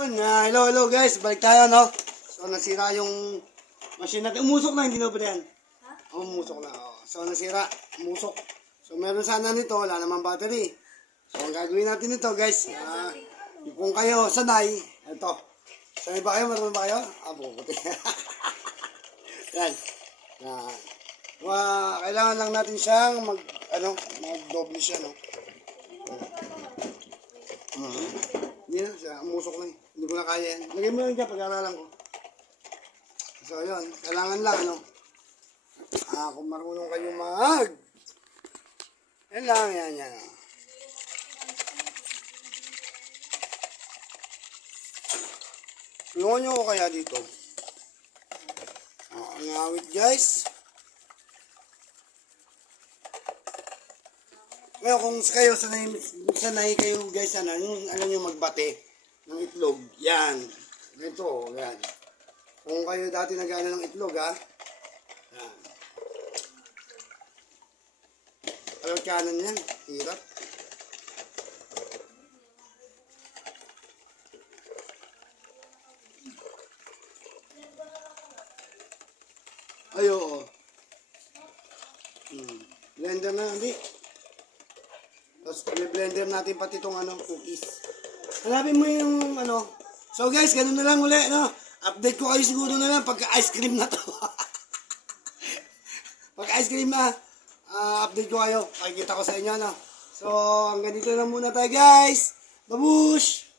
Hello guys, balik tayo no. So nasira yung machine natin. Umusok na, hindi na ba yan? Umusok na. Oh. So nasira, umusok. So meron sana nito, wala naman battery. So ang gagawin natin nito guys, kung kayo sanay, ito. Sanay ba kayo? Marunong ba kayo? Puputi. Yan. Yan. Kailangan lang natin siyang mag-doble siya no. Hindi na siya, umusok na eh. Hindi ko na kaya yan. Lagay mo lang dyan, pag-aralan ko. So, yun. Kailangan lang, kung marunong kayo yan lang, yan. Tulungan nyo ko kaya dito. Ang awit, guys. Ngayon, kung kayo, sanay kayo guys, yung alam nyo magbate ng itlog, yan. Ito, yan. Kung kayo dati nag-ano ng itlog, yan. Alam kanan yan, hirap. Ayo, blender na, hindi. Tapos blender natin pati itong cookies. Hanapin mo yung So guys, ganun na lang uli, Update ko kayo siguro na lang pagka ice cream na to. Pagka ice cream na, update ko kayo. Pakikita ko sa inyo, So, hanggang dito lang muna tayo guys. Babush!